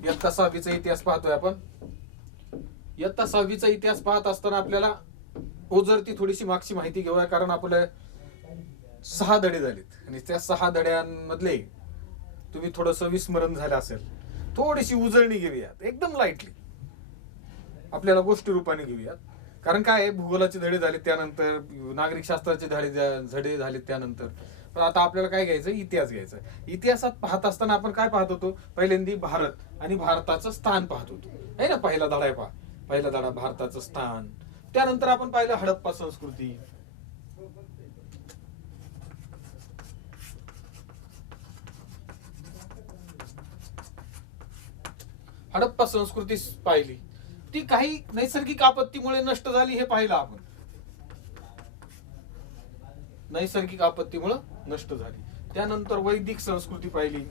इयत्ता 6वीचा इतिहास पाहतोय आपण. इयत्ता 6वीचा इतिहास पाहत असताना आपल्याला ओझरती थोडीशी मागची माहिती घेऊया, कारण आपले 6 धडे झालेत आणि त्या 6 धड्यांमधले तुम्ही थोडस विस्मरण झालं असेल. थोडीशी उजळणी घेऊयात एकदम लाईटली, आपल्याला गोष्टी रूपाने घेऊयात. कारण काय आहे, भूगोलाचे धडे झाले त्यानंतर, नागरिक शास्त्राचे धडे झाले त्यानंतर, पण आता आपल्याला काय घ्यायचं, इतिहास घ्यायचा. इतिहासात पाहत असताना आपण काय पाहत होतो, पहिल्यांदा भारत आणि भारताचं स्थान पाहत होतो आहे ना. पहिला धडा आहे पहा, पहिला धडा भारताचं स्थान. त्यानंतर आपण पाहिलं हडप्पा संस्कृती. हडप्पा संस्कृती पाहिली, ती काही नैसर्गिक आपत्तीमुळे नष्ट झाली हे पाहिलं आपण. नैसर्गिक आपत्तीमुळे नष्ट झाली. त्यानंतर वैदिक संस्कृती पाहिली.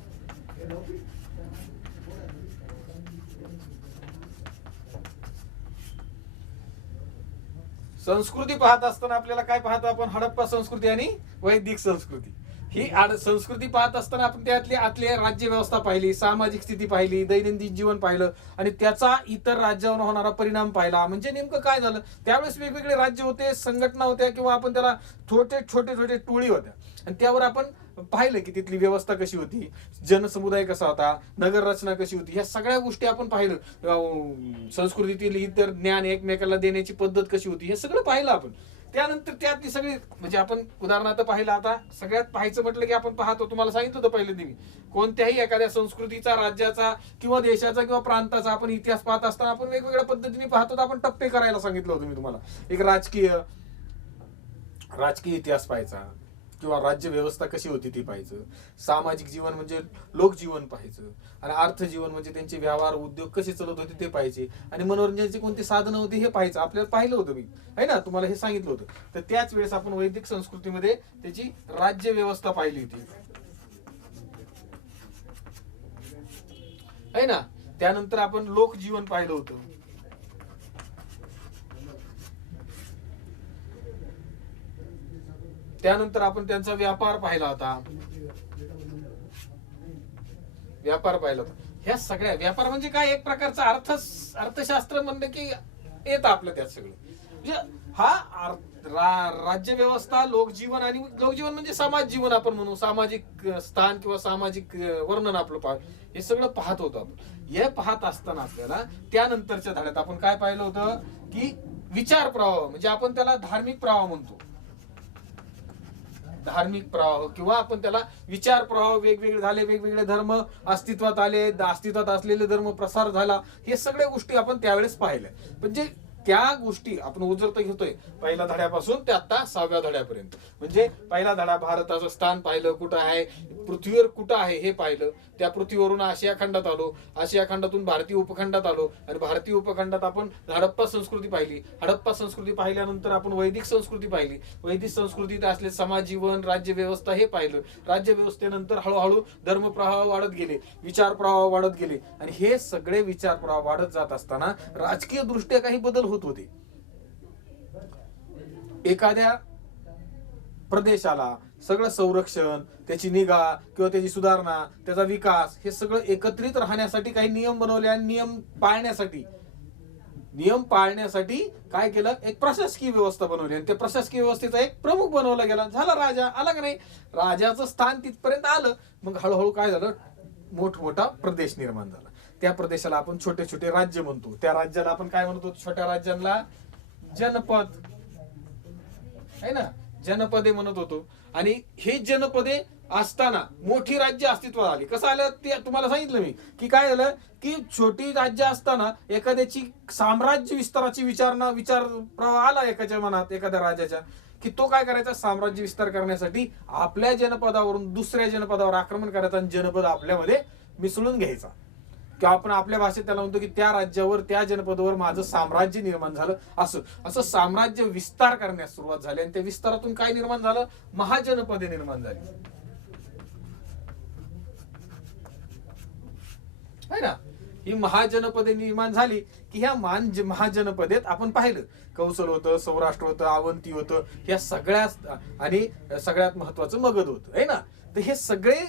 संस्कृती पाहत असताना आपल्याला काय पाहतो आपण, हडप्पा संस्कृती आणि वैदिक संस्कृती. ही संस्कृती पाहत असताना आपण त्यातली आतली राज्य व्यवस्था पाहिली, सामाजिक स्थिती पाहिली, दैनंदिन जीवन पाहिलं आणि त्याचा इतर राज्यावर होणारा परिणाम पाहिला. म्हणजे नेमकं काय झालं, त्यावेळेस वेगवेगळे राज्य होते, संघटना होत्या, किंवा आपण त्याला छोटे छोटे टोळी होत्या, आणि त्यावर आपण पाहिलं की तिथली व्यवस्था कशी होती, जनसमुदाय कसा होता, नगर रचना कशी होती, ह्या सगळ्या गोष्टी आपण पाहिलं. संस्कृतीतील इतर ज्ञान एकमेकाला देण्याची पद्धत कशी होती, हे सगळं पाहिलं आपण. त्यानंतर त्यातली सगळी, म्हणजे आपण उदाहरणार्थ पाहिलं, आता सगळ्यात पाहायचं म्हटलं की आपण पाहतो, तुम्हाला सांगितलं होतं पहिले मी, कोणत्याही एखाद्या संस्कृतीचा, राज्याचा किंवा देशाचा किंवा प्रांताचा आपण इतिहास पाहत असताना आपण वेगवेगळ्या पद्धतीने पाहतो. आपण टप्पे करायला सांगितलं होतं मी तुम्हाला. एक राजकीय इतिहास पाहायचा, किंवा राज्य व्यवस्था कशी होती ती पाहायचं. सामाजिक जीवन म्हणजे लोकजीवन पाहायचं, आणि अर्थजीवन म्हणजे त्यांचे व्यवहार उद्योग कसे चालत होते ते पाहायचे, आणि मनोरंजनाची कोणती साधनं होती हे पाहायचं. आपल्याला पाहिलं होतं मी, आहे ना, तुम्हाला हे सांगितलं होतं. तर त्याच वेळेस आपण वैदिक संस्कृतीमध्ये त्याची राज्य व्यवस्था पाहिली होती, आहे ना. त्यानंतर आपण लोकजीवन पाहिलं होतं. त्यानंतर आपण त्यांचा व्यापार पाहिला होता. व्यापार पाहिला होता. ह्या सगळ्या, व्यापार म्हणजे काय, एक प्रकारचा अर्थशास्त्र म्हणलं की येतं आपलं त्यात सगळं. म्हणजे हा राज्य व्यवस्था, लोकजीवन, आणि लोकजीवन म्हणजे समाज जीवन आपण म्हणू, सामाजिक स्थान किंवा सामाजिक वर्णन आपलं हे सगळं पाहत होतो आपण. हे पाहत असताना आपल्याला त्यानंतरच्या धड्यात आपण काय पाहिलं होतं की विचार प्रवाह, म्हणजे आपण त्याला धार्मिक प्रवाह म्हणतो. धार्मिक प्रवाह किंवा आपण त्याला विचार प्रवाह वेगवेगळे झाले, वेगवेगळे धर्म अस्तित्वात आले, अस्तित्वात असलेले धर्म प्रसार झाला, हे सगळ्या गोष्टी आपण त्यावेळेस पाहिल्या. म्हणजे त्या गोष्टी आपण उजळत घेतोय पहिल्या धड्यापासून ते आता 6व्या धड्यापर्यंत. म्हणजे पहिला धडा भारताचं स्थान पाहिलं, कुठं आहे, पृथ्वीवर कुठं आहे हे पाहिलं. त्या पृथ्वीवरून आशिया खंडात आलो, आशिया खंडातून भारतीय उपखंडात आलो, आणि भारतीय उपखंडात आपण हडप्पा संस्कृती पाहिली. हडप्पा संस्कृती पाहिल्यानंतर आपण वैदिक संस्कृती पाहिली. वैदिक संस्कृतीत असले समाज जीवन, राज्य व्यवस्था हे पाहिलं. राज्य व्यवस्थेनंतर हळूहळू धर्म प्रवाह वाढत गेले, विचार प्रवाह वाढत गेले, आणि हे सगळे विचार प्रवाह वाढत जात असताना राजकीय दृष्ट्या काही बदल होत होते. एखाद्या प्रदेशाला सगळं संरक्षण, त्याची निगा किंवा त्याची सुधारणा, त्याचा विकास, हे सगळं एकत्रित राहण्यासाठी काही नियम बनवले, आणि नियम पाळण्यासाठी काय केलं, एक प्रशासकीय व्यवस्था बनवली, आणि त्या प्रशासकीय व्यवस्थेचा एक प्रमुख बनवला गेला. झाला राजा, आला का नाही, राजाचं स्थान तिथपर्यंत आलं. मग हळूहळू काय झालं, मोठमोठा प्रदेश निर्माण झाला. त्या प्रदेशाला आपण छोटे छोटे राज्य म्हणतो. त्या राज्याला आपण काय म्हणतो, छोट्या राज्यांना जनपद, आहे ना, जनपदे म्हणत होतो. आणि हे जनपदे असताना मोठी राज्य अस्तित्वात आली. कसं आलं ते तुम्हाला सांगितलं मी, की काय झालं की छोटी राज्य असताना एखाद्याची साम्राज्य विस्ताराची विचार प्रवाह आला एखाद्या मनात, एखाद्या राजाच्या, की तो काय करायचा, साम्राज्य विस्तार करण्यासाठी आपल्या जनपदावरून दुसऱ्या जनपदावर आक्रमण करायचा, आणि जनपद आपल्यामध्ये मिसळून घ्यायचा. किंवा आपण आपल्या भाषेत त्याला म्हणतो की त्या राज्यावर, त्या जनपदावर माझं साम्राज्य निर्माण झालं. असं साम्राज्य विस्तार करण्यास सुरुवात झाली, आणि त्या विस्तारातून काय निर्माण झालं, महाजनपदे निर्माण झाली, है ना. ही महाजनपदे निर्माण झाली की ह्या महाजनपदेत आपण पाहिलं कौशल होतं, सौराष्ट्र होतं, अवंती होतं, ह्या सगळ्यात, आणि सगळ्यात महत्वाचं मगध होतं, है ना. तर हे सगळे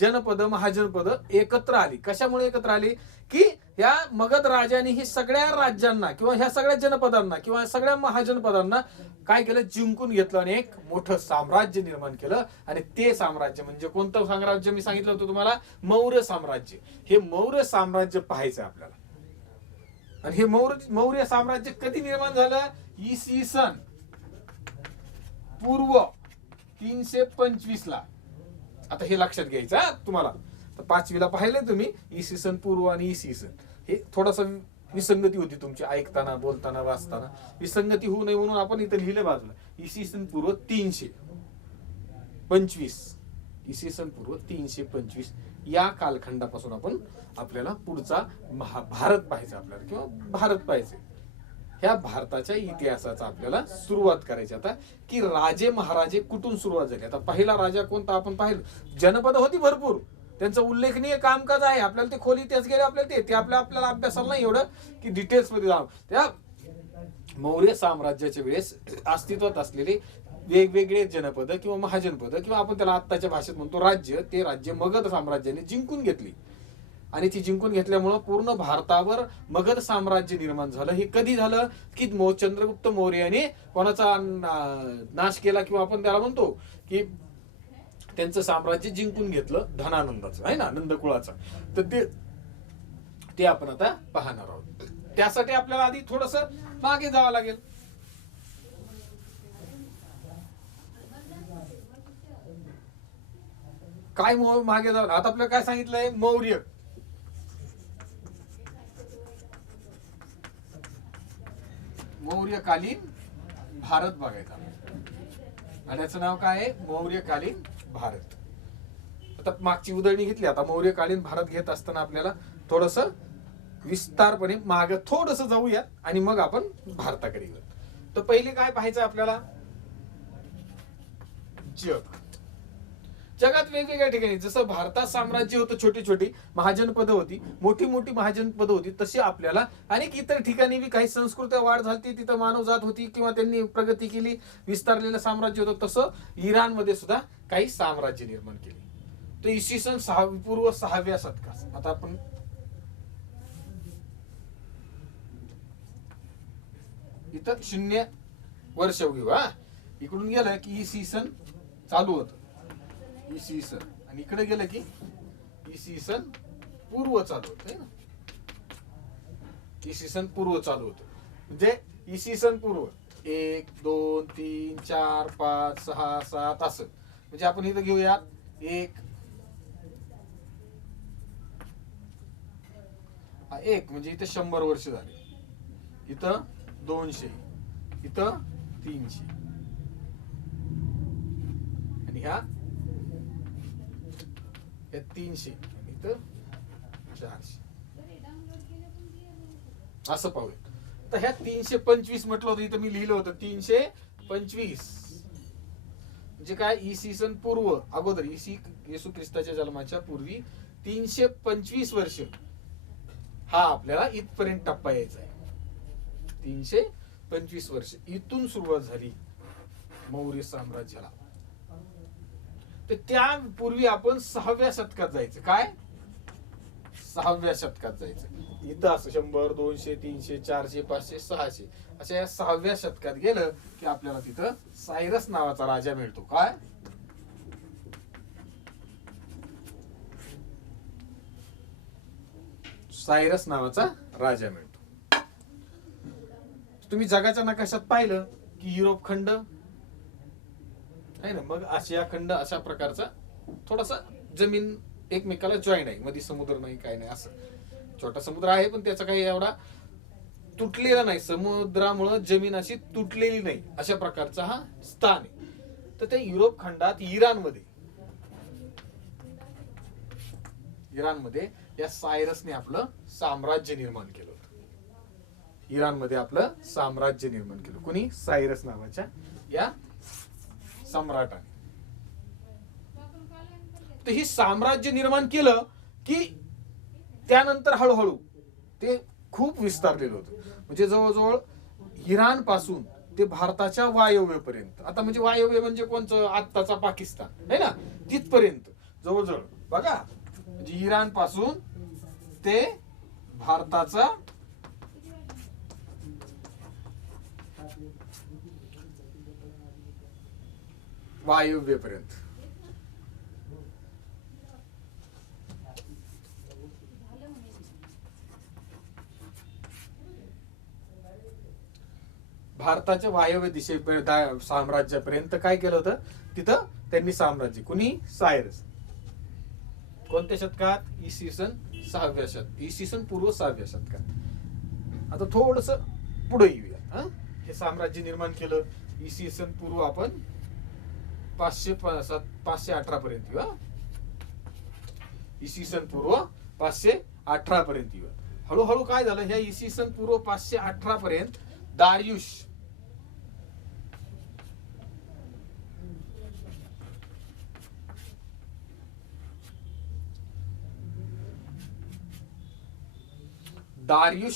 जनपद महाजनपद एकत्र आली. कशामुळे एकत्र आली की या मगध राजाने ही सगळ्या राज्यांना किंवा ह्या सगळ्या जनपदांना किंवा सगळ्या महाजनपदांना काय केलं, जिंकून घेतलं आणि एक मोठं साम्राज्य निर्माण केलं. आणि ते साम्राज्य म्हणजे कोणतं साम्राज्य, मी सांगितलं होतं तुम्हाला, मौर्य साम्राज्य. हे मौर्य साम्राज्य पाहायचं आपल्याला. आणि हे मौर्य साम्राज्य कधी निर्माण झालं, इसवी सन पूर्व 325 ला. आता हे लक्षात घ्यायचं तुम्हाला. तर 5वीला पाहिलंय तुम्ही इसवी सन पूर्व आणि इसवी सन. हे थोडासा विसंगती होती तुमची ऐकताना, बोलताना, वाचताना. विसंगती होऊ नये म्हणून आपण इथं लिहिले बाजूला इसवी सन पूर्व 325. इसवी सन पूर्व 325 या कालखंडापासून आपण आपल्याला पुढचा भारत पाहायचा आपल्याला किंवा भारत पाहायचे. ह्या भारताच्या इतिहासाचा आपल्याला सुरुवात करायची आता की राजे महाराजे कुठून सुरुवात झाली. आता पहिला राजा कोणता आपण पाहिलं, जनपद होती भरपूर, त्यांचं उल्लेखनीय कामकाज आहे. आपल्याला ते खोली इतिहास गेले आपल्याला ते आपल्याला अभ्यासाला नाही एवढं की डिटेल्स मध्ये जाऊ. त्या मौर्य साम्राज्याच्या वेळेस अस्तित्वात असलेले वेगवेगळे जनपद किंवा महाजनपद किंवा आपण त्याला आत्ताच्या भाषेत म्हणतो राज्य, ते राज्य मगध साम्राज्याने जिंकून घेतली. आणि ती जिंकून घेतल्यामुळं पूर्ण भारतावर मगध साम्राज्य निर्माण झालं. हे कधी झालं की चंद्रगुप्त मौर्याने कोणाचा नाश केला किंवा आपण त्याला म्हणतो की त्यांचं साम्राज्य जिंकून घेतलं, धनानंदाचं आहे ना, नंदकुळाचं. तर ते आपण आता पाहणार आहोत. त्यासाठी आपल्याला आधी थोडस मागे जावं लागेल. काय मागे जावं, आता आपल्याला काय सांगितलंय, मौर्यकालीन भारत बघायचा. आणि याचं नाव काय आहे, मौर्यकालीन भारत. आता मागची उधळणी घेतली, आता मौर्यकालीन भारत घेत असताना आपल्याला थोडस विस्तारपणे माग थोडस जाऊया आणि मग आपण भारताकडे येऊ. तर पहिले काय पाहायचं आपल्याला, जगात वेगवेगळ्या ठिकाणी जसं भारतात साम्राज्य होतं, छोटी छोटी महाजनपद होती, मोठी मोठी महाजनपद होती, तशी आपल्याला अनेक इतर ठिकाणी बी काही संस्कृती वाढ झाली, तिथं मानवजात होती किंवा त्यांनी प्रगती केली, विस्तारलेलं साम्राज्य होतं. तसं इराणमध्ये सुद्धा काही साम्राज्य निर्माण केले. तर इसवी सन पूर्व 6व्या शतकात आता आपण इथं 0 वर्ष घेऊ. इकडून गेलं की इसवी सन चालू होत, इसवी सन, आणि इकडे गेलं की इसवी सन पूर्व चालू होत ना. इसवी सन पूर्व चालू होत म्हणजे इसवी सन पूर्व 1 2 3 4 5 6 7 असं. म्हणजे आपण इथं घेऊया 1 म्हणजे इथं 100 वर्ष झाले, इथं 200, इथं 300 आणि ह्या 300 इथं 400 असं पाहूया. तर ह्या 325 म्हटलं होतं, इथं मी लिहिलं होतं 325 म्हणजे काय, इसवी सन पूर्व अगोदर, येशू ख्रिस्ताच्या जन्माच्या पूर्वी 325 वर्ष हा आपल्याला इथपर्यंत टप्पा यायचा आहे. 325 वर्ष इथून सुरुवात झाली मौर्य साम्राज्याला. तर त्यापूर्वी आपण 6व्या शतकात जायचं. काय, 6व्या शतकात जायचं. इथं असं 100 200 300 400 500 600 अशा या 6व्या शतकात गेलं की आपल्याला तिथं सायरस नावाचा राजा मिळतो. काय, सायरस नावाचा राजा मिळतो. तुम्ही जगाच्या नकाशात पाहिलं की युरोप खंड आहे ना, मग आशिया खंड अशा प्रकारचा थोडासा जमीन एकमेकाला जॉईन आहे, मध्ये समुद्र नाही, काय नाही, असं छोटा समुद्र आहे पण त्याचा काही एवढा तुटलेला नाही, समुद्रामुळे जमीन अशी तुटलेली नाही, अशा प्रकारचा हा स्थान आहे. तर त्या युरोप खंडात इराणमध्ये या सायरसने आपलं साम्राज्य निर्माण केलं होतं. इराणमध्ये आपलं साम्राज्य निर्माण केलं कोणी, सायरस नावाच्या या सम्राटाने. तर ही साम्राज्य निर्माण केलं की त्यानंतर हळूहळू ते खूप विस्तारलेलं होतं. म्हणजे जवळजवळ इराण पासून ते भारताच्या वायव्येपर्यंत, आता म्हणजे वायव्य म्हणजे कोणचं, आत्ताचा पाकिस्तान आहे ना, तिथपर्यंत जवळजवळ बघा, म्हणजे इराण पासून ते भारताचा वायव्येपर्यंत. भारताच्या वायव्य दिशेपर्यंत साम्राज्यापर्यंत काय केलं होतं, तिथं त्यांनी साम्राज्य. कुणी? सायरस. कोणत्या शतकात? इसवी सन 6व्या शतकात, इसवी सन पूर्व 6व्या शतकात. आता थोडस पुढे येऊया. हे साम्राज्य निर्माण केलं इसवी सन पूर्व आपण 518 पर्यंत येऊ. इसवी सन पूर्व 518 पर्यंत येऊ. हळूहळू काय झालं, ह्या इसवी सन पूर्व 518 पर्यंत दारियुश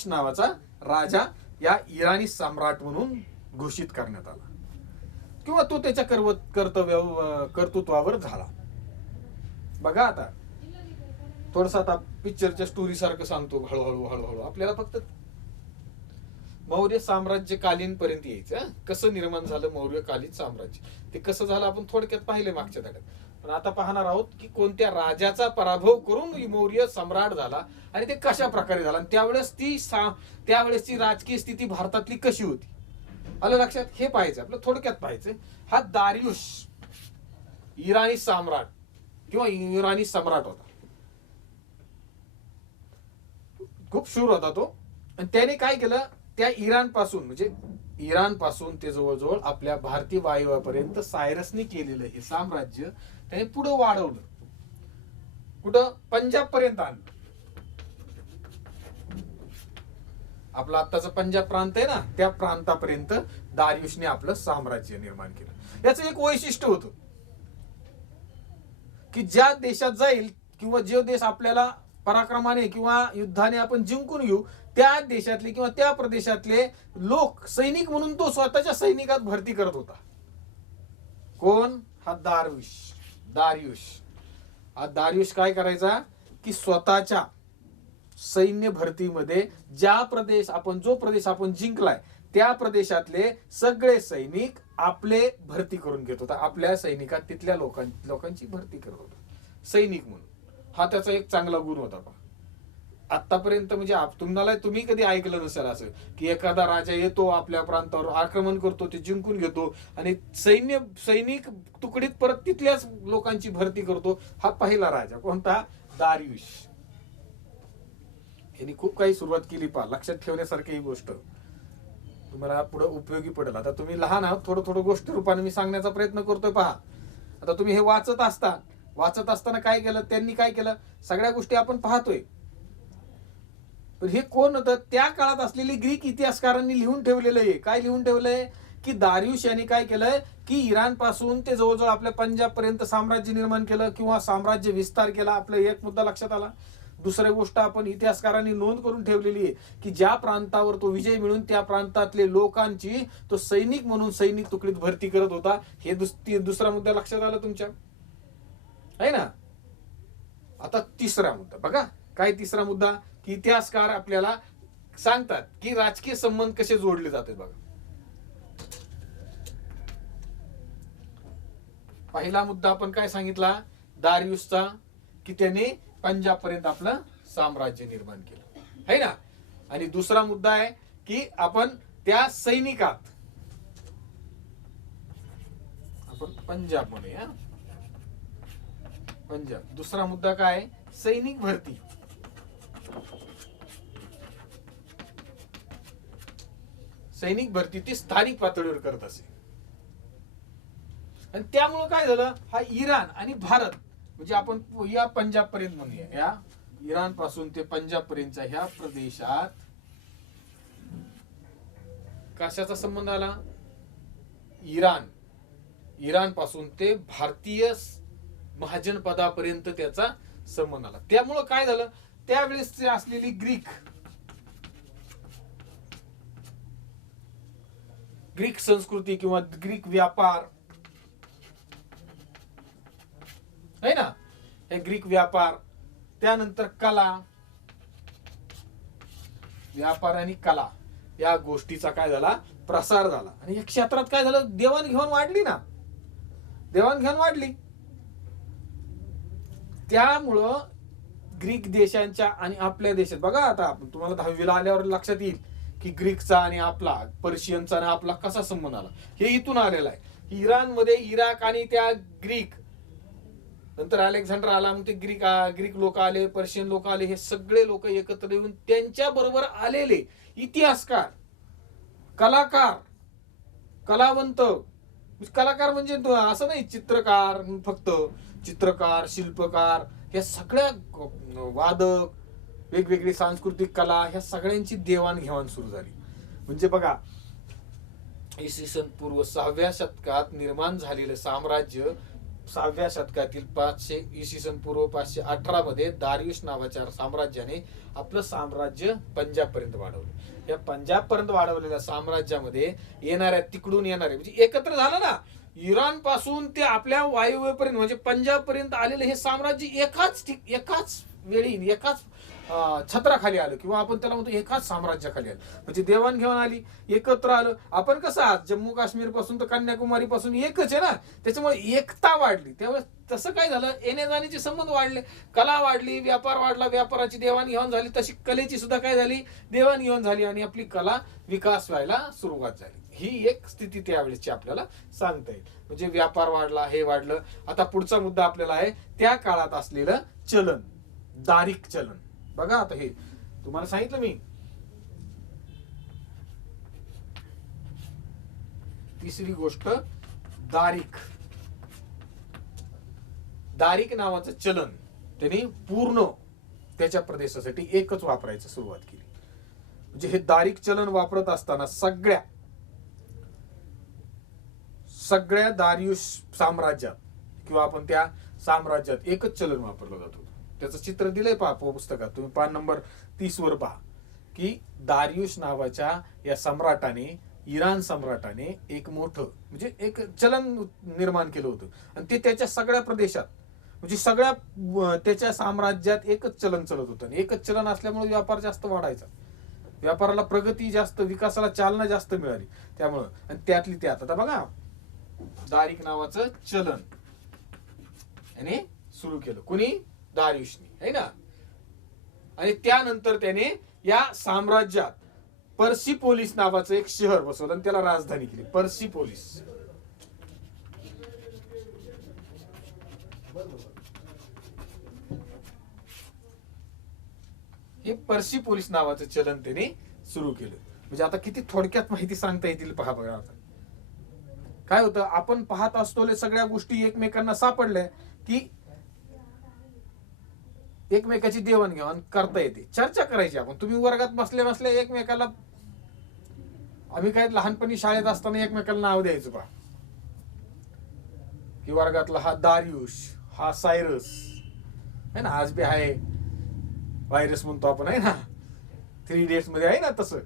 नावाचा राजा या इराणी सम्राट म्हणून घोषित करण्यात आला, किंवा तो त्याच्या कर्तृत्वावर झाला. बघा, आता थोडस आता पिक्चरच्या स्टोरी सारखं सांगतो. हळूहळू हळूहळू आपल्याला फक्त मौर्य साम्राज्यकालीन पर्यंत यायचं. कसं निर्माण झालं मौर्यकालीन साम्राज्य, ते कसं झालं आपण थोडक्यात पाहिले मागच्या धड्यात. पण आता पाहणार आहोत की कोणत्या राजाचा पराभव करून मौर्य सम्राट झाला आणि ते कशा प्रकारे झाला, आणि त्यावेळेसची राजकीय स्थिती भारतातली कशी होती. आलं लक्षात? हे पाहायचं आपलं, थोडक्यात पाहायचं. हा दारियुश इराणी सम्राट किंवा इराणी सम्राट होता. खूप शूर होता तो. आणि त्याने काय केलं, त्या इराण पासून ते जवळजवळ आपल्या भारतीय वायव्यापर्यंत सायरसने केलेलं हे साम्राज्य त्याने पुढे वाढवलं. कुठं? पंजाब पर्यंत आणलं. आपला आत्ताचा पंजाब प्रांत आहे ना, त्या प्रांतापर्यंत दारियुशने आपलं साम्राज्य निर्माण केलं. याचं एक वैशिष्ट्य होतं की ज्या देशात जाईल किंवा जे देश आपल्याला पराक्रमाने किंवा युद्धाने आपण जिंकून घेऊ, त्या देशातले किंवा त्या प्रदेशातले लोक सैनिक म्हणून तो स्वतःच्या सैनिकात भरती करत होता. कोण? हा दारियुश. हा दारियुश काय करायचा की स्वतःच्या सैन्य भरतीमध्ये जो प्रदेश आपण जिंकलाय त्या प्रदेशातले सगळे सैनिक आपले भरती करून घेत होता. आपल्या सैनिकात तिथल्या लोकांची भरती करत होता सैनिक म्हणून. हा त्याचा एक चांगला गुण होता. आतापर्यंत म्हणजे तुम्ही कधी ऐकलं नसेल असं की एखादा राजा येतो, आपल्या प्रांतावर आक्रमण करतो, ते जिंकून घेतो आणि सैनिक तुकडीत परत तिथल्याच लोकांची भरती करतो. हा पहिला राजा. कोणता? दारियुश. यांनी खूप काही सुरुवात केली. लक्षात ठेवण्यासारखी ही गोष्ट तुम्हाला पुढे उपयोगी पडेल. आता तुम्ही लहान आहात, थोडं गोष्टी रूपाने मी सांगण्याचा प्रयत्न करतोय. पहा, आता तुम्ही हे वाचत असताना काय केलं, त्यांनी काय केलं, सगळ्या गोष्टी आपण पाहतोय. पण हे कोण होतं? त्या काळात असलेली ग्रीक इतिहासकारांनी लिहून ठेवलेलं आहे. काय लिहून ठेवलंय की दारियुश यांनी काय केलंय की इराण पासून ते जवळजवळ आपल्या पंजाब पर्यंत साम्राज्य निर्माण केलं किंवा साम्राज्य विस्तार केला. आपला एक मुद्दा लक्षात आला. दुसरी गोष्ट आपण इतिहासकारांनी नोंद करून ठेवलेली आहे की ज्या प्रांतावर तो विजय मिळून त्या प्रांतातले लोकांची तो सैनिक म्हणून सैनिक तुकडीत भरती करत होता. हे दुसरा मुद्दा लक्षात आला तुमच्या, आहे ना. आता तिसरा मुद्दा बघा. काय तिसरा मुद्दा? की इतिहासकार आपल्याला सांगतात की राजकीय संबंध कसे जोडले जातात. बघा, पहिला मुद्दा आपण काय सांगितला दारियुशचा, की त्याने पंजाब पर्यंत आपलं साम्राज्य निर्माण केलं, है ना. आणि दुसरा मुद्दा आहे की आपण त्या सैनिकात आपण पंजाब म्हणूया. पंजाब. दुसरा मुद्दा काय? सैनिक भरती. सैनिक भरती ती स्थानिक पातळीवर करत असे. आणि त्यामुळे काय झालं, हा इराण आणि भारत म्हणजे आपण या पंजाब पर्यंत म्हणूया, या इराण पासून ते पंजाब पर्यंतच्या ह्या प्रदेशात कशाचा संबंध आला? इराण पासून ते भारतीय महाजनपदापर्यंत त्याचा संबंध आला. त्यामुळं काय झालं, त्यावेळेस असलेली ग्रीक संस्कृती किंवा ग्रीक व्यापार, है ना, हे ग्रीक व्यापार, त्यानंतर कला, व्यापार आणि कला या गोष्टीचा काय झाला, प्रसार झाला. आणि या क्षेत्रात काय झालं, देवाणघेवाण वाढली ना, देवाणघेवाण वाढली. त्यामुळं ग्रीक देशांच्या आणि आपल्या देशात बघा, आता तुम्हाला 10वीला आल्यावर लक्षात येईल की ग्रीकचा आणि आपला, पर्शियनचा आणि आपला कसा संबंध आला. हे इथून आलेला आहे. इराणमध्ये इराक आणि त्या ग्रीक, नंतर अलेक्झांडर आला, मग ते ग्रीक लोक आले, पर्शियन लोक आले, हे सगळे लोक एकत्र येऊन त्यांच्या बरोबर आलेले इतिहासकार, कलाकार, कलावंत. कलाकार म्हणजे असं नाही चित्रकार फक्त, चित्रकार, शिल्पकार, या सगळ्या वादक, वेगवेगळी सांस्कृतिक कला, ह्या सगळ्यांची देवाणघेवाण सुरू झाली. म्हणजे बघा, इसवी सन पूर्व 6व्या शतकात निर्माण झालेलं साम्राज्य 6व्या शतकातील 500 इसवी सन पूर्व 518 मध्ये दारियुश नावाच्या साम्राज्याने आपलं साम्राज्य पंजाब पर्यंत वाढवलं. या पंजाब पर्यंत वाढवलेल्या साम्राज्यामध्ये येणाऱ्या, तिकडून येणारे, म्हणजे एकत्र झालं ना, इराण पासून ते आपल्या वायव्येपर्यंत म्हणजे पंजाब पर्यंत आलेलं हे साम्राज्य एकाच वेळी, एकाच छत्राखाली आलं, किंवा आपण त्याला म्हणतो एकाच साम्राज्याखाली आलं. म्हणजे देवाणघेवाण आली, एकत्र आलं. आपण कसं आहात, जम्मू काश्मीर पासून तर कन्याकुमारी पासून एकच आहे ना, त्याच्यामुळे एकता वाढली. त्यामुळे तसं काय झालं, येण्या जाण्याचे संबंध वाढले, कला वाढली, व्यापार वाढला, व्यापाराची देवाणघेवाण झाली, तशी कलेची सुद्धा काय झाली, देवाणघेवाण झाली, आणि आपली कला विकास व्हायला सुरुवात झाली. ही एक स्थिती त्यावेळेसची आपल्याला सांगता येईल. म्हणजे व्यापार वाढला, हे वाढलं. आता पुढचा मुद्दा आपल्याला आहे त्या काळात असलेलं चलन, दारिक चलन. बघा, आता हे तुम्हाला सांगितलं मी, तिसरी गोष्ट दारिक. दारिक नावाचं चलन त्यांनी पूर्ण त्याच्या प्रदेशासाठी एकच वापरायचं सुरुवात केली. म्हणजे हे दारिक चलन वापरत असताना सगळ्या दारियुश साम्राज्यात किंवा आपण त्या साम्राज्यात एकच चलन वापरलं जात होतं. त्याचं चित्र दिलंय पहा पुस्तकात, तुम्ही पान नंबर 30 वर पहा की दारियुश नावाच्या या सम्राटाने, इराण सम्राटाने एक मोठं म्हणजे एक चलन निर्माण केलं होतं, आणि ते त्याच्या सगळ्या प्रदेशात म्हणजे सगळ्या त्याच्या साम्राज्यात एकच चलन चलत होतं. आणि एकच चलन असल्यामुळे व्यापार जास्त वाढायचा, व्यापाराला प्रगती जास्त, विकासाला चालना जास्त मिळाली. त्यामुळं, आणि त्यातली त्यात आता बघा, दारिक नावाचं चलन याने सुरू केलं, कोणी, दारियुशने, है ना. आणि त्यानंतर त्याने या साम्राज्यात पर्सिपोलिस नावाचं एक शहर बसवलं आणि त्याला राजधानी केली, पर्सिपोलिस. हे पर्सिपोलिस नावाचं चलन त्याने सुरू केलं. म्हणजे आता किती थोडक्यात माहिती सांगता येतील पहा. बघा आता काय होतं, आपण पाहत असतो सगळ्या गोष्टी एकमेकांना सापडल्या की एकमेकाची देवाणघेवाण करता येते, चर्चा करायची. आपण तुम्ही वर्गात बसल्या बसल्या एकमेकाला, आम्ही काय लहानपणी शाळेत असताना एकमेकाला नाव द्यायचं पहा, की वर्गातला हा दारियुश, हा सायरस, है ना. आज बी आहे व्हायरस म्हणतो आपण, आहे ना, 3 Idiots मध्ये आहे ना तसं.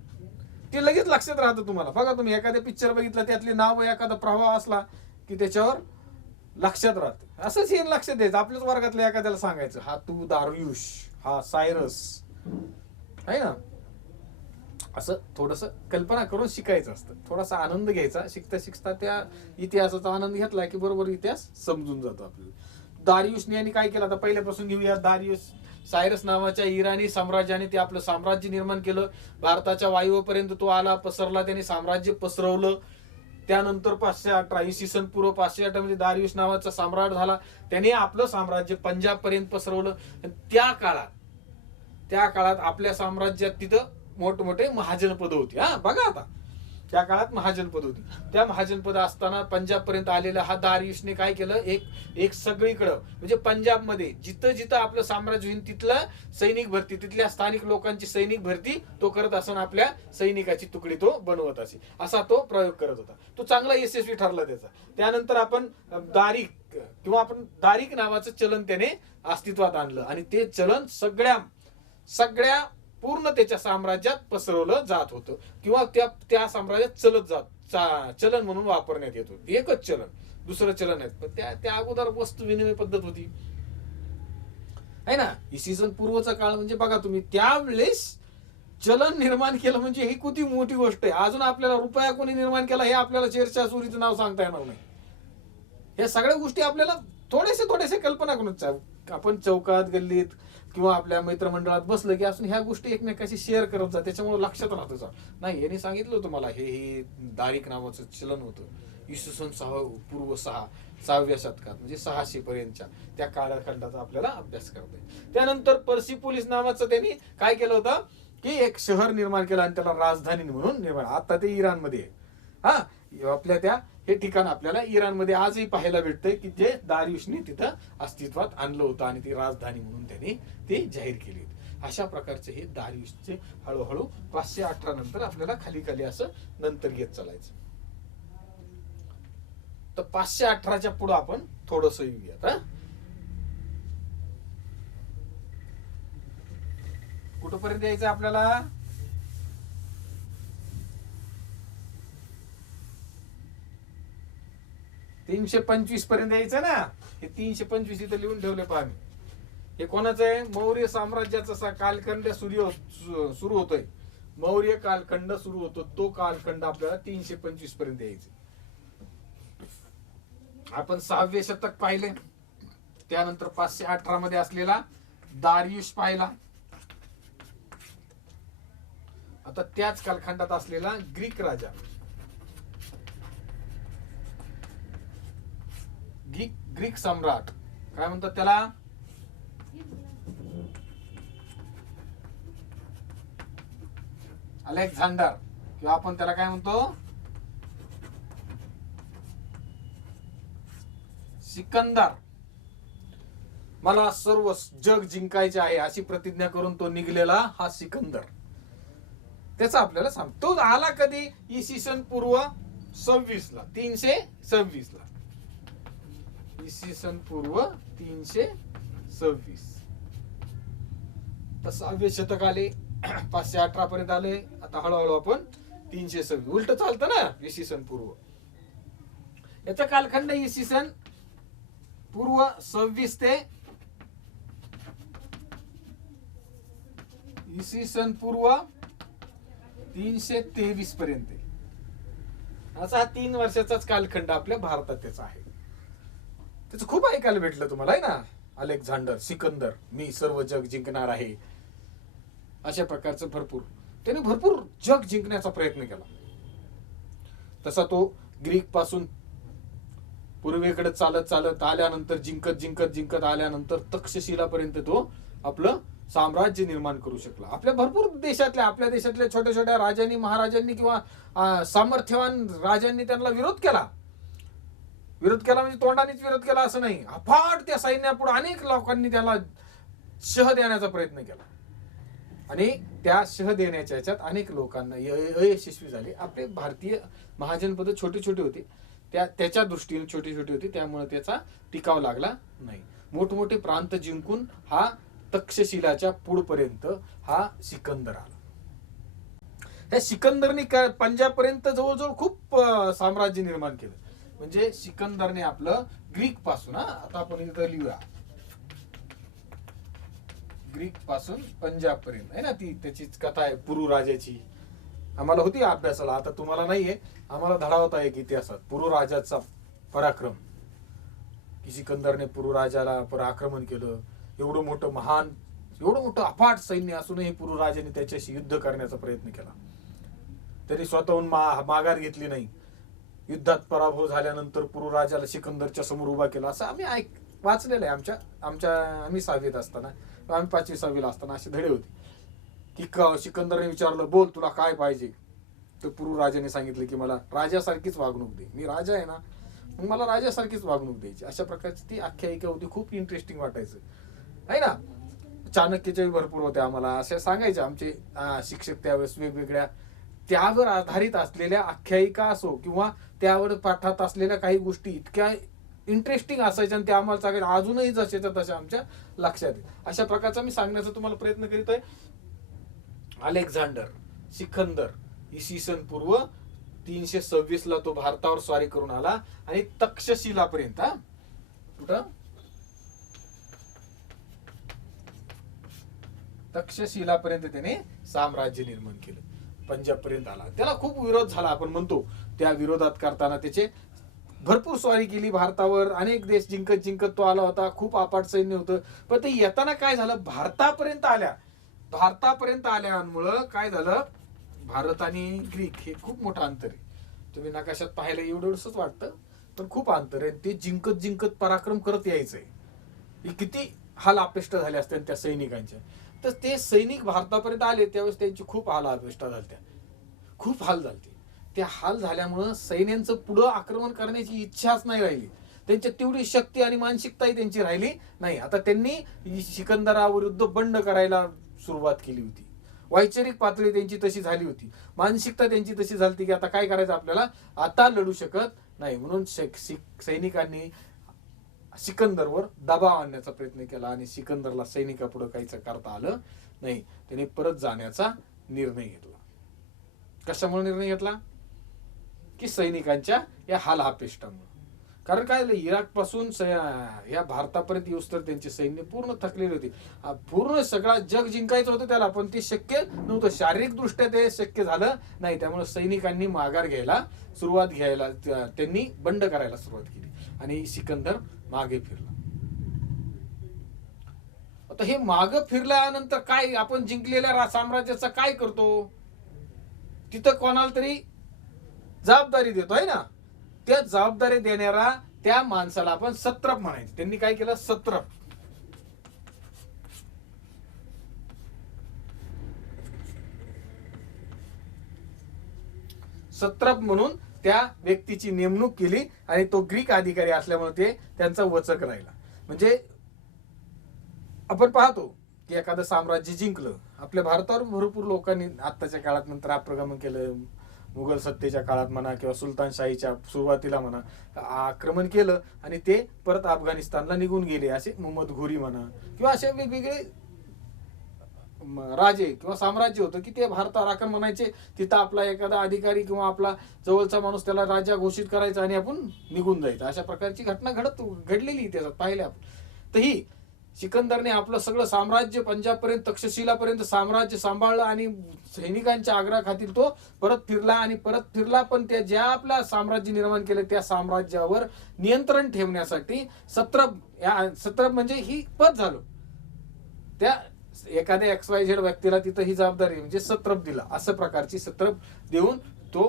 ते लगेच लक्षात राहतं तुम्हाला. बघा, तुम्ही एखाद्या पिक्चर बघितला, त्यातले नाव एखादा प्रवाह असला की त्याच्यावर लक्षात राहतं. असंच हे लक्षात द्यायचं. आपल्याच वर्गातल्या एखाद्याला सांगायचं, हा तू दारियुश, हा सायरस, आहे ना. असं थोडस कल्पना करून शिकायचं असतं, थोडासा आनंद घ्यायचा. शिकता शिकता त्या इतिहासाचा आनंद घेतला की बरोबर इतिहास समजून जातो आपल्याला. दारियुशने यांनी काय केलं, आता पहिल्यापासून घेऊया. दारियुश, सायरस नावाच्या इराणी साम्राज्याने ते आपलं साम्राज्य निर्माण केलं. भारताच्या वायव्येपर्यंत तो आला, पसरला, त्याने साम्राज्य पसरवलं. त्यानंतर 518 इसवी सन पूर्व 518 मध्ये दारियुश नावाचा सम्राट झाला. त्याने आपलं साम्राज्य पंजाब पर्यंत पसरवलं. त्या काळात आपल्या साम्राज्यात तिथं मोठमोठे महाजनपद होती. हा बघा, आता त्या काळात महाजनपद होती. त्या महाजनपद असताना पंजाब पर्यंत आलेला हा दारियुशने काय केलं, एक सगळीकडं म्हणजे पंजाब मध्ये जिथं जिथं आपलं साम्राज्य होईल तिथलं सैनिक भरती, तिथल्या स्थानिक लोकांची सैनिक भरती तो करत असताना आपल्या सैनिकाची तुकडी तो बनवत असे, असा तो प्रयोग करत होता. तो चांगला यशस्वी ठरला त्याचा. त्यानंतर आपण दारिक नावाचं चलन त्याने अस्तित्वात आणलं, आणि ते चलन सगळ्या पूर्ण त्याच्या साम्राज्यात पसरवलं जात होतं, किंवा त्या साम्राज्यात चलन म्हणून वापरण्यात येत होतं. एकच चलन, दुसरं चलन आहे. पण त्या अगोदर वस्तू विनिमय पद्धत होती. आहे ना. इसवी सन पूर्वचा काळ म्हणजे बघा तुम्ही, त्यावेळेस चलन निर्माण केलं म्हणजे ही किती मोठी गोष्ट आहे. अजून आपल्याला रुपया कोणी निर्माण केला हे आपल्याला शेरशाह सुरीचं नाव सांगता येणार नाही. या सगळ्या गोष्टी आपल्याला थोडेसे कल्पना करून आपण चौकात गल्लीत किंवा आपल्या मित्रमंडळात बसलं की असून ह्या गोष्टी एकमेकाशी शेअर करत जा, त्याच्यामुळे लक्षात राहतं. नाही, यांनी सांगितलं होतं मला हे दारिक नावाचं चलन होतं इसवी सन पूर्व 6व्या शतकात, म्हणजे 600 पर्यंतच्या त्या कालखंडाचा आपल्याला अभ्यास करतोय. त्यानंतर पर्सिपोलिस नावाचं त्यांनी काय केलं होतं की एक शहर निर्माण केलं आणि त्याला राजधानी म्हणून निर्माण. आता ते इराणमध्ये आहे. हा, आपल्या त्या हे ठिकाण आपल्याला इराणमध्ये आजही पाहायला भेटतंय की जे दारियुशने तिथं अस्तित्वात आणलं होतं आणि ती राजधानी म्हणून त्यांनी ती जाहीर केली होती. अशा प्रकारचे हे दारियुशचे हळूहळू 518 नंतर आपल्याला खाली खाली असं नंतर घेत चालायचं. तर 518च्या पुढे आपण थोडस येऊयात. कुठपर्यंत यायचं आपल्याला? 325 पर्यंत यायचं ना. हे 325 इथं लिहून ठेवले पहा मी. हे कोणाचं आहे? मौर्य साम्राज्याचा कालखंड सुरू होतोय. मौर्य कालखंड सुरू होतो, तो कालखंड आपल्याला 325 पर्यंत यायचे. आपण 6वे शतक पाहिले, त्यानंतर 518 मध्ये असलेला दारियुश पाहिला. आता त्याच कालखंडात असलेला ग्रीक राजा, ग्रीक सम्राट, काय म्हणतात त्याला? अलेक्झांडर, किंवा आपण त्याला काय म्हणतो? सिकंदर. मला सर्व जग जिंकायचे आहे अशी प्रतिज्ञा करून तो निघलेला हा सिकंदर. त्याचा आपल्याला सांगतो. तो आला कधी? इसवी सन पूर्व 26 ला, 326 ला. इसवी सन पूर्व 326. तर 6वे शतक आले, 518 पर्यंत आले. आता हळूहळू आपण 326, उलट चालतं ना इसवी सन पूर्व. याचा कालखंड इसवी सन पूर्व 26 ते इसवी सन पूर्व 323 पर्यंत. असा हा 3 वर्षाचाच कालखंड आपल्या भारतात त्याचा आहे. त्याचं खूप ऐकायला भेटलं तुम्हाला, आहे ना. अलेक्झांडर, सिकंदर, मी सर्व जग जिंकणार आहे, अशा प्रकारचं त्याने भरपूर जग जिंकण्याचा प्रयत्न केला. तसा तो ग्रीक पासून पूर्वेकडे चालत चालत आल्यानंतर, जिंकत आल्यानंतर तक्षशिलापर्यंत तो आपलं साम्राज्य निर्माण करू शकला. आपल्या देशातल्या छोट्या छोट्या राजांनी, महाराजांनी किंवा सामर्थ्यवान राजांनी त्यांना विरोध केला म्हणजे तोंडानेच विरोध केला असं नाही. अफाट त्या सैन्यापुढे अनेक लोकांनी त्याला शह देण्याचा प्रयत्न केला आणि त्या शह देण्याच्या याच्यात अनेक लोकांना अयशस्वी झाले. आपले भारतीय महाजनपद छोटी छोटी होती, त्याच्या दृष्टीने छोटी छोटी होती, त्यामुळे त्याचा टिकाव लागला नाही. मोठमोठे प्रांत जिंकून हा तक्षशिलाच्या पुढपर्यंत हा सिकंदर आला. त्या सिकंदरने पंजाब पर्यंत जवळजवळ खूप साम्राज्य निर्माण केलं. म्हणजे सिकंदरने आपलं ग्रीक पासून, आता आपण इथं लिहूया, ग्रीक पासून पंजाब पर्यंत आहे ना, ती त्याचीच कथा आहे पुरू राजाची. आम्हाला होती अभ्यासाला, आता तुम्हाला नाहीये. आम्हाला धडा होता एक इतिहासात, पुरू राजाचा पराक्रम, की सिकंदरने पुरू राजाला आक्रमण केलं. एवढं मोठं अफाट सैन्य असूनही पुरू राजाने त्याच्याशी युद्ध करण्याचा प्रयत्न केला. त्यांनी स्वतःहून माघार घेतली नाही. युद्धात पराभव झाल्यानंतर पुरू राजाला सिकंदरच्या समोर उभा केला, असं आम्ही वाचलेलं आहे. आम्ही 6वीत असताना, आम्ही 5वी 6वीला असताना असे धडे होते की सिकंदरने विचारलं, बोल तुला काय पाहिजे? तर पुरू राजाने सांगितलं की मला राजासारखीच वागणूक दे, मी राजा आहे ना, मग मला राजासारखीच वागणूक द्यायची. अशा प्रकारची ती आख्यायिका होती. खूप इंटरेस्टिंग वाटायचं, आहे ना. चाणक्यच्या भरपूर होत्या आम्हाला असे सांगायचे आमचे शिक्षक त्यावेळेस. वेगवेगळ्या त्यावर आधारित असलेल्या आख्यायिका असो किंवा त्यावर पाठात असलेल्या काही गोष्टी इतक्या इंटरेस्टिंग असायच्या आणि त्या आम्हाला सांगायच्या, अजूनही जशाच्या तशा आमच्या लक्षात आहे. अशा प्रकारचा मी सांगण्याचा तुम्हाला प्रयत्न करीत आहे. अलेक्झांडर, सिकंदर, इसवी सन पूर्व 326 ला तो भारतावर स्वारी करून आला आणि तक्षशिलापर्यंत, कुठं तक्षशिलापर्यंत त्याने साम्राज्य निर्माण केलं. पंजाब पर्यंत आला. त्याला खूप विरोध झाला, आपण म्हणतो. त्या विरोधात करताना त्याचे भरपूर स्वारी केली भारतावर. अनेक देश जिंकत जिंकत तो आला होता. खूप अफाट सैन्य होतं. पण ते येताना काय झालं, भारतापर्यंत आल्यामुळं काय झालं, भारत आणि ग्रीक हे खूप मोठं अंतर आहे. तुम्ही नकाशात पाहायला एवढंच वाटतं, पण खूप अंतर आहे. ते जिंकत जिंकत पराक्रम करत यायचंय. किती हाल अपेष्ट झाले असते त्या सैनिकांच्या. तर ते सैनिक भारतापर्यंत आले त्यावेळेस त्यांची खूप हाल अपेष्ट झाल्या, खूप हाल झाले. ते हाल झाल्यामुळं सैन्यांचं पुढं आक्रमण करण्याची इच्छाच नाही राहिली. त्यांच्यात तेवढी शक्ती आणि मानसिकताही त्यांची राहिली नाही. आता त्यांनी सिकंदराविरुद्ध बंड करायला सुरुवात केली होती. वैचारिक पातळी त्यांची तशी झाली होती, मानसिकता त्यांची तशी झाली होती की आता काय करायचं, आपल्याला आता लढू शकत नाही. म्हणून सैनिकांनी सिकंदरवर दबाव आणण्याचा प्रयत्न केला आणि सिकंदरला सैनिकापुढे काहीच करता आलं नाही. त्याने परत जाण्याचा निर्णय घेतला. कशामुळे निर्णय घेतला, की सैनिकांच्या या हाल अपेष्टामुळे. कारण काय झालं, इराक पासून या भारतापर्यंत येऊस तर त्यांचे सैन्य पूर्ण थकलेले होते. पूर्ण सगळा जग जिंकायचं होतं त्याला, पण ते शक्य नव्हतं. शारीरिक दृष्ट्या ते शक्य झालं नाही. त्यामुळे सैनिकांनी माघार घ्यायला त्यांनी बंड करायला सुरुवात केली आणि सिकंदर मागे फिरला. आता हे मागे फिरल्यानंतर काय, आपण जिंकलेल्या साम्राज्याचा काय करतो, तिथं कोणाला तरी जबाबदारी देतोय ना. त्या जबाबदारी देणारा त्या माणसाला आपण सत्रप म्हणायचं. त्यांनी काय केलं, सत्रप म्हणून त्या व्यक्तीची नेमणूक केली आणि तो ग्रीक अधिकारी असल्यामुळे त्यांचा वचक राहिला. म्हणजे आपण पाहतो की एखादं साम्राज्य जिंकलं, आपल्या भारतावर भरपूर लोकांनी आत्ताच्या काळात नंतर आक्रमण केलं. मुघल सत्तेच्या काळात म्हणा किंवा सुलतानशाहीच्या सुरुवातीला म्हणा आक्रमण केलं आणि ते परत अफगाणिस्तानला निघून गेले. असे मोहम्मद घोरी म्हणा किंवा असे वेगवेगळे राजे किंवा साम्राज्य होतं की ते भारतावर आक्रमण म्हणायचे. तिथं आपला एखादा अधिकारी किंवा आपला जवळचा माणूस त्याला राजा घोषित करायचा आणि आपण निघून जायचं. अशा प्रकारची घटना घडलेली त्याच्यात पाहिल्या आपण. तर ही सिकंदरने आपलं सगळं साम्राज्य पंजाबपर्यंत तक्षशिलापर्यंत साम्राज्य सांभाळलं आणि सैनिकांच्या आग्रहाखातीर तो परत फिरला. पण त्या ज्या आपलं साम्राज्य निर्माण केलं त्या साम्राज्यावर नियंत्रण ठेवण्यासाठी सत्रप म्हणजे ही पद झालं. त्या एखाद्या XYZ व्यक्तीला तिथं ही जबाबदारी म्हणजे सत्रप दिला. असं प्रकारची सत्रप देऊन तो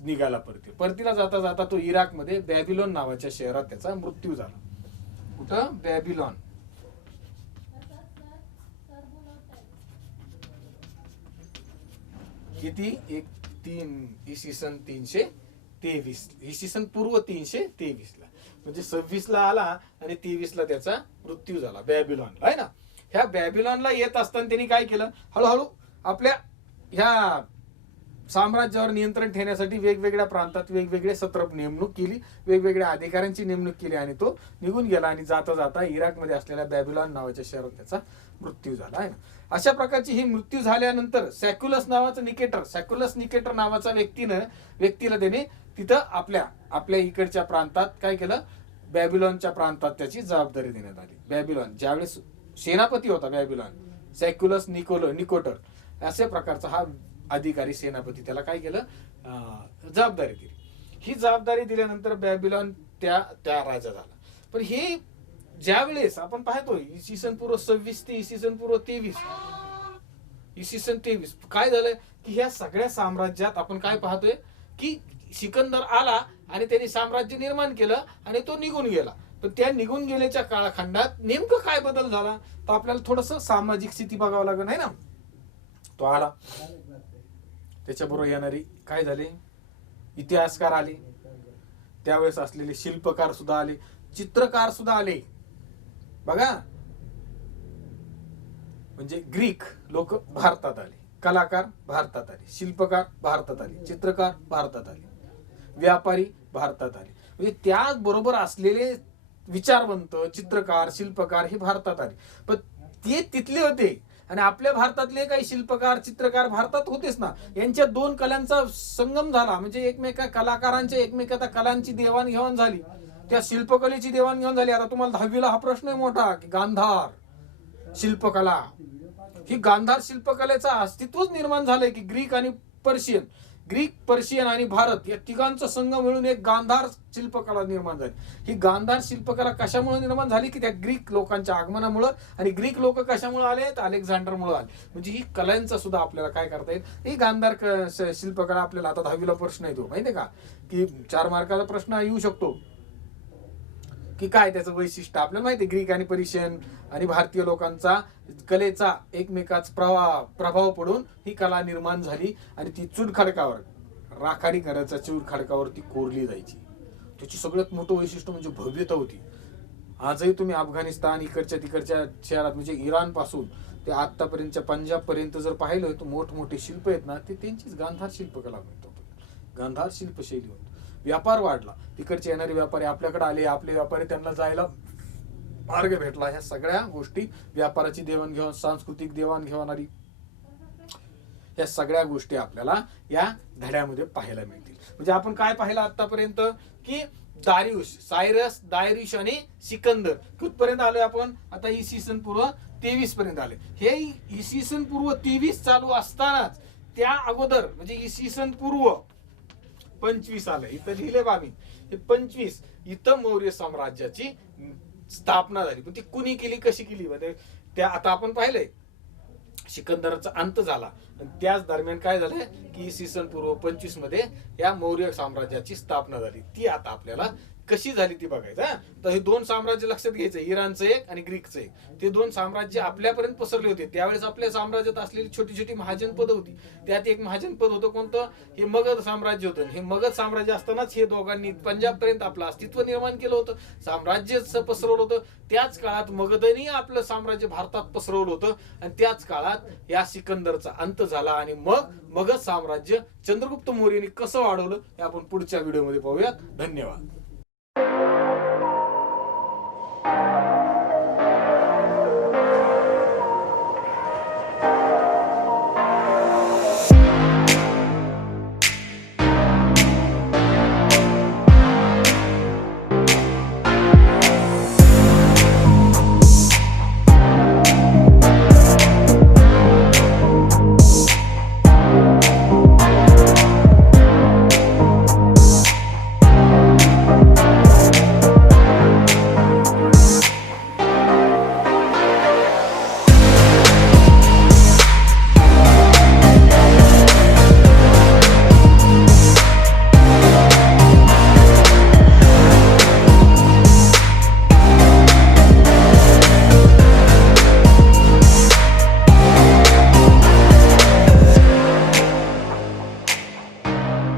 निघाला. परतीला जाता जाता तो इराकमध्ये बॅबिलॉन नावाच्या शहरात त्याचा मृत्यू झाला. कुठं, बॅबिलॉन. किती, 3 इसवी सन पूर्व 323 ला. म्हणजे 26 ला आला आणि 23 ला त्याचा मृत्यू झाला बॅबिलॉनला, आहे ना. ह्या बॅबिलॉनला येत असताना त्यांनी काय केलं, हळूहळू आपल्या ह्या साम्राज्यावर नियंत्रण ठेवण्यासाठी वेगवेगळ्या प्रांतात वेगवेगळे सत्रप नेमणूक केली, वेगवेगळ्या अधिकाऱ्यांची नेमणूक केली आणि तो निघून गेला आणि जाता जाता इराकमध्ये असलेल्या बॅबिलॉन नावाच्या शहरात त्याचा मृत्यू झाला, आहे ना. अशा प्रकारची ही मृत्यू झाल्यानंतर सॅक्युलस निकेटर नावाचा व्यक्तीला त्याने तिथं आपल्या इकडच्या प्रांतात काय केलं, बॅबिलॉनच्या प्रांतात त्याची जबाबदारी देण्यात आली. बॅबिलॉन ज्यावेळेस सेनापती होता, बॅबिलॉन सॅक्युलस निकोटर अशा प्रकारचा हा अधिकारी सेनापती, त्याला काय केलं, जबाबदारी दिली. ही जबाबदारी दिल्यानंतर बॅबिलॉन त्या राजा झाला. पण हे ज्यावेळेस आपण पाहतो इसवी सन पूर्व 26 ते इसवी सन पूर्व 23 काय झालंय की ह्या सगळ्या साम्राज्यात आपण काय पाहतोय की सिकंदर आला आणि त्यांनी साम्राज्य निर्माण केलं आणि तो निघून गेला. पण त्या निघून गेल्याच्या काळखंडात नेमकं काय बदल झाला तर आपल्याला थोडस सामाजिक स्थिती बघावं लागेल, नाही ना. तो आला, त्याच्याबरोबर येणारी काय झाले, इतिहासकार आले, त्यावेळेस असलेले शिल्पकार सुद्धा आले, चित्रकार सुद्धा आले. बघा, म्हणजे ग्रीक लोक भारतात आले, कलाकार भारतात आले, शिल्पकार भारतात आले, चित्रकार भारतात आले, व्यापारी भारतात आले. म्हणजे त्याचबरोबर असलेले विचारवंत, चित्रकार, शिल्पकार हे भारतात आले. पण ते तिथले होते आणि आपल्या भारतातले काही शिल्पकार, चित्रकार भारतात होतेच ना. यांच्या दोन कलांचा संगम झाला. म्हणजे एकमेकांच्या कलांची देवाणघेवाण झाली, त्या शिल्पकलेची देवाणघेवाण झाली. आता तुम्हाला 10वीला हा प्रश्न आहे मोठा की गांधार शिल्पकला ही गांधार शिल्पकलेचं अस्तित्वच निर्माण झालंय की ग्रीक पर्शियन आणि भारत या तिघांचा संगम मिळून एक गांधार शिल्पकला निर्माण झाली. ही गांधार शिल्पकला कशामुळे निर्माण झाली की त्या ग्रीक लोकांच्या आगमनामुळे. आणि ग्रीक लोक कशामुळे आले तर अलेक्झांडरमुळे आले. म्हणजे ही कलांचा सुद्धा आपल्याला काय करता येईल. ही गांधार शिल्पकला आपल्याला आता 10वीला प्रश्न येतो माहितीये का की 4 मार्काचा प्रश्न येऊ शकतो की काय त्याचं वैशिष्ट्य. आपल्याला माहिती आहे ग्रीक आणि पर्शियन आणि भारतीय लोकांचा कलेचा एकमेकाच प्रभाव पडून ही कला निर्माण झाली. आणि ती चुनखडकावर राखाडी करायचा चुनखडकावर ती कोरली जायची. त्याची सगळ्यात मोठं वैशिष्ट्य म्हणजे भव्यता होती. आजही तुम्ही अफगाणिस्तान इकडच्या तिकडच्या शहरात म्हणजे इराण पासून ते आतापर्यंतच्या पंजाब पर्यंत जर पाहिलं तर मोठमोठे शिल्प आहेत ना ते त्यांचीच गांधार शिल्पकला म्हणतो. गांधार शिल्पशैली होती. व्यापार वाढला. तिकडचे येणारे व्यापारी आपल्याकडे आले. आपले व्यापारी त्यांना जायला मार्ग भेटला. ह्या सगळ्या गोष्टी व्यापाराची देवाणघेवाण सांस्कृतिक देवाणघेवाणारी या सगळ्या गोष्टी आपल्याला या धड्यामध्ये पाहायला मिळतील. म्हणजे आपण काय पाहिलं आतापर्यंत की दारियुश आणि सिकंदर कुठपर्यंत आलोय आपण आता इसवी सन पूर्व 23 पर्यंत आले. हे इसवी सन पूर्व 23 चालू असतानाच त्या अगोदर म्हणजे इसवी सन पूर्व 25 आलं इथं लिहिले बा मी हे 25 इथं मौर्य साम्राज्याची स्थापना झाली. पण ती कुणी केली कशी केली म्हणजे त्या आता आपण पाहिलंय सिकंदराचा अंत झाला. त्याच दरम्यान काय झालं की इसवी सन पूर्व 25 मध्ये या मौर्य साम्राज्याची स्थापना झाली. ती आता आपल्याला कशी झाली ती बघायचं. तर हे 2 साम्राज्य लक्षात घ्यायचं इराणचं एक आणि ग्रीकचं एक. ते 2 साम्राज्य आपल्यापर्यंत पसरले होते. त्यावेळेस आपल्या साम्राज्यात असलेली छोटी छोटी महाजनपद होती. त्यात एक महाजनपद होतं कोणतं हे मगध साम्राज्य होतं. हे मगध साम्राज्य असतानाच हे दोघांनी पंजाब पर्यंत आपलं अस्तित्व निर्माण केलं होतं. साम्राज्य पसरवलं होतं. त्याच काळात मगधनी आपलं साम्राज्य भारतात पसरवलं होतं. आणि त्याच काळात या सिकंदरचा अंत झाला. आणि मग मगध साम्राज्य चंद्रगुप्त मौर्यांनी कसं वाढवलं हे आपण पुढच्या व्हिडिओमध्ये पाहूयात. धन्यवाद.